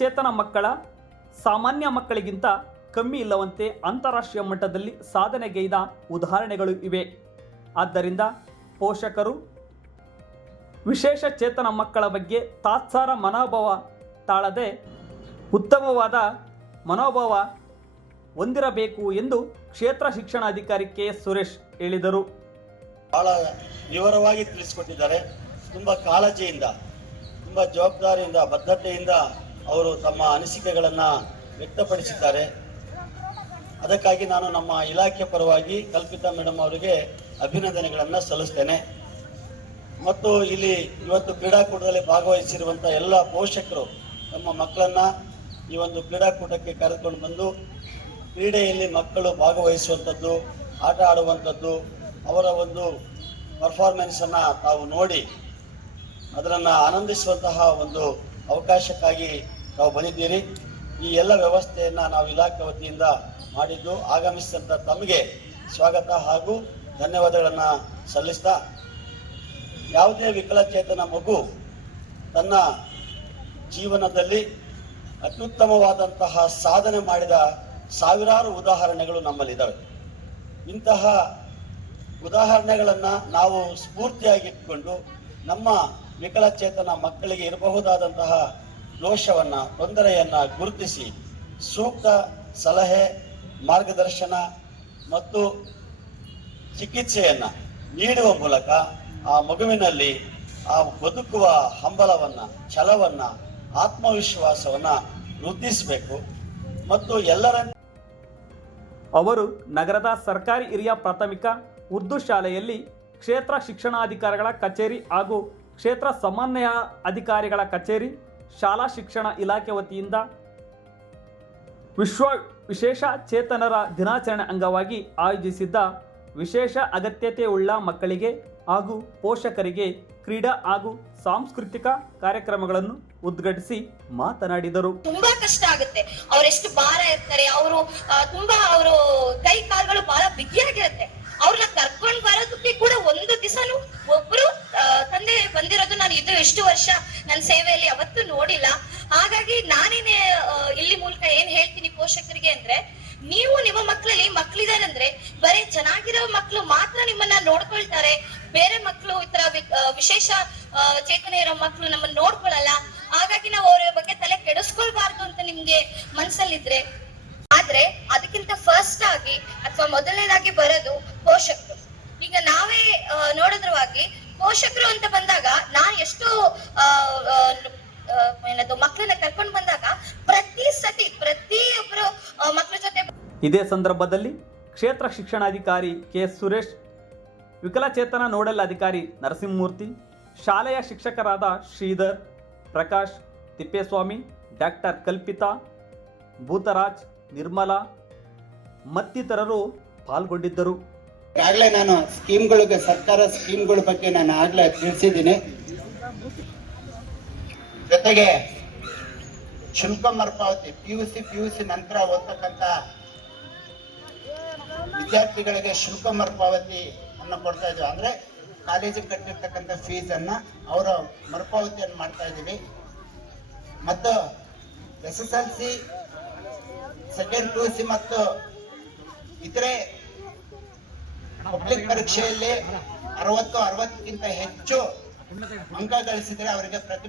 ಚೇತನ ಮಕ್ಕಳ ಸಾಮಾನ್ಯ ಮಕ್ಕಳಿಗಿಂತ ಕಮ್ಮಿ ಇಲ್ಲವಂತೆ ಅಂತಾರಾಷ್ಟ್ರೀಯ ಮಟ್ಟದಲ್ಲಿ ಸಾಧನೆಗೈದ ಉದಾಹರಣೆಗಳು ಇವೆ. ಆದ್ದರಿಂದ ಪೋಷಕರು ವಿಶೇಷ ಚೇತನ ಮಕ್ಕಳ ಬಗ್ಗೆ ತಾತ್ಸಾರ ಮನೋಭಾವ ತಾಳದೆ ಉತ್ತಮವಾದ ಮನೋಭಾವ ಹೊಂದಿರಬೇಕು ಎಂದು ಕ್ಷೇತ್ರ ಶಿಕ್ಷಣಾಧಿಕಾರಿ ಕೆ. ಸುರೇಶ್ ಹೇಳಿದರು. ಬಹಳ ವಿವರವಾಗಿ ತಿಳಿಸಿಕೊಟ್ಟಿದ್ದಾರೆ. ತುಂಬ ಕಾಳಜಿಯಿಂದ, ತುಂಬ ಜವಾಬ್ದಾರಿಯಿಂದ ಬದ್ಧತೆಯಿಂದ ಅವರು ತಮ್ಮ ಅನಿಸಿಕೆಗಳನ್ನು ವ್ಯಕ್ತಪಡಿಸಿದ್ದಾರೆ. ಅದಕ್ಕಾಗಿ ನಾನು ನಮ್ಮ ಇಲಾಖೆ ಪರವಾಗಿ ಕಲ್ಪಿತಾ ಮೇಡಮ್ ಅವರಿಗೆ ಅಭಿನಂದನೆಗಳನ್ನು ಸಲ್ಲಿಸ್ತೇನೆ. ಮತ್ತು ಇಲ್ಲಿ ಇವತ್ತು ಕ್ರೀಡಾಕೂಟದಲ್ಲಿ ಭಾಗವಹಿಸಿರುವಂಥ ಎಲ್ಲ ಪೋಷಕರು ತಮ್ಮ ಮಕ್ಕಳನ್ನು ಈ ಒಂದು ಕ್ರೀಡಾಕೂಟಕ್ಕೆ ಕರೆದುಕೊಂಡು ಬಂದು ಕ್ರೀಡೆಯಲ್ಲಿ ಮಕ್ಕಳು ಭಾಗವಹಿಸುವಂಥದ್ದು ಆಟ ಆಡುವಂಥದ್ದು ಅವರ ಒಂದು ಪರ್ಫಾರ್ಮೆನ್ಸನ್ನು ತಾವು ನೋಡಿ ಅದನ್ನು ಆನಂದಿಸುವಂತಹ ಒಂದು ಅವಕಾಶಕ್ಕಾಗಿ ತಾವು ಬಂದಿದ್ದೀರಿ. ಈ ಎಲ್ಲ ವ್ಯವಸ್ಥೆಯನ್ನು ನಾವು ಇಲಾಖೆ ವತಿಯಿಂದ ಮಾಡಿದ್ದು ಆಗಮಿಸಿದಂಥ ತಮಗೆ ಸ್ವಾಗತ ಹಾಗೂ ಧನ್ಯವಾದಗಳನ್ನು ಸಲ್ಲಿಸ್ತಾ ಯಾವುದೇ ವಿಕಲಚೇತನ ಮಗು ತನ್ನ ಜೀವನದಲ್ಲಿ ಅತ್ಯುತ್ತಮವಾದಂತಹ ಸಾಧನೆ ಮಾಡಿದ ಸಾವಿರಾರು ಉದಾಹರಣೆಗಳು ನಮ್ಮಲ್ಲಿದ್ದಾವೆ. ಇಂತಹ ಉದಾಹರಣೆಗಳನ್ನು ನಾವು ಸ್ಫೂರ್ತಿಯಾಗಿಟ್ಕೊಂಡು ನಮ್ಮ ವಿಕಲಚೇತನ ಮಕ್ಕಳಿಗೆ ಇರಬಹುದಾದಂತಹ ದೋಷವನ್ನು, ತೊಂದರೆಯನ್ನು ಗುರುತಿಸಿ ಸೂಕ್ತ ಸಲಹೆ, ಮಾರ್ಗದರ್ಶನ ಮತ್ತು ಚಿಕಿತ್ಸೆಯನ್ನು ನೀಡುವ ಮೂಲಕ ಆ ಮಗುವಿನಲ್ಲಿ ಆ ಬದುಕುವ ಹಂಬಲವನ್ನು, ಛಲವನ್ನು, ಆತ್ಮವಿಶ್ವಾಸವನ್ನು ವೃದ್ಧಿಸಬೇಕು ಮತ್ತು ಎಲ್ಲರ ಅವರು ನಗರದ ಸರ್ಕಾರಿ ಹಿರಿಯ ಪ್ರಾಥಮಿಕ, ಉರ್ದು ಶಾಲೆಯಲ್ಲಿ ಕ್ಷೇತ್ರ ಶಿಕ್ಷಣಾಧಿಕಾರಿಗಳ ಕಚೇರಿ ಹಾಗೂ ಕ್ಷೇತ್ರ ಸಮನ್ವಯ ಅಧಿಕಾರಿಗಳ ಕಚೇರಿ ಶಾಲಾ ಶಿಕ್ಷಣ ಇಲಾಖೆ ವತಿಯಿಂದ ವಿಶ್ವ ವಿಶೇಷ ಚೇತನರ ದಿನಾಚರಣೆ ಅಂಗವಾಗಿ ಆಯೋಜಿಸಿದ್ದ ವಿಶೇಷ ಅಗತ್ಯತೆಯುಳ್ಳ ಮಕ್ಕಳಿಗೆ ಹಾಗೂ ಪೋಷಕರಿಗೆ ಕ್ರೀಡಾ ಹಾಗೂ ಸಾಂಸ್ಕೃತಿಕ ಕಾರ್ಯಕ್ರಮಗಳನ್ನು ಉದ್ಘಾಟಿಸಿ ಮಾತನಾಡಿದರು. ತುಂಬಾ ಕಷ್ಟ ಆಗುತ್ತೆ. ಅವ್ರೆಷ್ಟು ಭಾರ ಇರ್ತಾರೆ ಅವರು ತುಂಬಾ ಅವರು ಕೈ ಕಾಲುಗಳು ಬಹಳ ಬಿಗಿಯಾಗಿರುತ್ತೆ. ಅವ್ರನ್ನ ಕರ್ಕೊಂಡು ಬರೋದಕ್ಕೆ ಕೂಡ ಒಂದು ಪೋಷಕರಿಗೆ ಅಂದ್ರೆ ನೀವು ನಿಮ್ಮ ಮಕ್ಕಳಲ್ಲಿ ಮಕ್ಕಳಿದ್ದಾರೆ ಅಂದ್ರೆ ಬರೀ ಚೆನ್ನಾಗಿರೋ ಮಕ್ಕಳು ಮಾತ್ರ ನಿಮ್ಮನ್ನ ನೋಡ್ಕೊಳ್ತಾರೆ. ಬೇರೆ ಮಕ್ಕಳು ಈ ತರ ವಿಶೇಷ ಚೇತನೆ ಇರೋ ಮಕ್ಕಳು ನಮ್ಮನ್ನ ನೋಡ್ಕೊಳಲ್ಲ. ಹಾಗಾಗಿ ನಾವು ಅವ್ರ ಬಗ್ಗೆ ತಲೆ ಕೆಡಿಸ್ಕೊಳ್ಬಾರ್ದು ಅಂತ ನಿಮ್ಗೆ ಮನ್ಸಲ್ಲಿದ್ರೆ. ಆದ್ರೆ ಅದಕ್ಕಿಂತ ಫಸ್ಟ್ ಆಗಿ ಅಥವಾ ಮೊದಲನೇದಾಗಿ ಬರೋದು ಪೋಷಕರು. ಈಗ ನಾವೇ ನೋಡಿದ್ರವಾಗಿ ಪೋಷಕರು ಅಂತ ಬಂದಾಗ ನಾನ್ ಎಷ್ಟು ಏನದು ಮಕ್ಕಳನ್ನ ಕರ್ಕೊಂಡು ಬಂದಾಗ ಇದೇ ಸಂದರ್ಭದಲ್ಲಿ ಕ್ಷೇತ್ರ ಶಿಕ್ಷಣಾಧಿಕಾರಿ ಕೆ ಸುರೇಶ್, ವಿಕಲಚೇತನ ನೋಡಲ್ ಅಧಿಕಾರಿ ನರಸಿಂಹಮೂರ್ತಿ, ಶಾಲೆಯ ಶಿಕ್ಷಕರಾದ ಶ್ರೀಧರ್, ಪ್ರಕಾಶ್, ತಿಪ್ಪೇಸ್ವಾಮಿ, ಡಾಕ್ಟರ್ ಕಲ್ಪಿತಾ, ಭೂತರಾಜ್, ನಿರ್ಮಲಾ ಮತ್ತಿತರರು ಪಾಲ್ಗೊಂಡಿದ್ದರು. ಆಗಲೇ ನಾನು ಸ್ಕೀಮ್ಗಳಿಗೆ, ಸರ್ಕಾರ ಸ್ಕೀಮ್ಗಳ ಬಗ್ಗೆ ನಾನು ಆಗಲೇ ತಿಳಿಸಿದ್ದೀನಿ. ಜೊತೆಗೆ ಶುಲ್ಕ ಮರುಪಾವತಿ P U C P U C ನಂತರ ಓದ್ತಕ್ಕಂಥ ವಿದ್ಯಾರ್ಥಿಗಳಿಗೆ ಶುಲ್ಕ ಮರುಪಾವತಿ ಅನ್ನು ಕೊಡ್ತಾ ಇದ್ದೀವಿ ಅಂದ್ರೆ ಕಾಲೇಜಿಗೆ ಕಟ್ಟಿರ್ತಕ್ಕಂಥ ಫೀಸ್ ಅನ್ನ ಅವರ ಮರುಪಾವತಿಯನ್ನು ಮಾಡ್ತಾ ಇದ್ದೀವಿ. ಮತ್ತು S S L C second P U C ಮತ್ತು ಇತರೆ ಪಬ್ಲಿಕ್ ಪರೀಕ್ಷೆಯಲ್ಲಿ ಅರವತ್ತು, ಅರವತ್ತಕ್ಕಿಂತ ಹೆಚ್ಚು ಅಂಕ ಗಳಿಸಿದರೆ ಅವರಿಗೆ ಪ್ರತಿ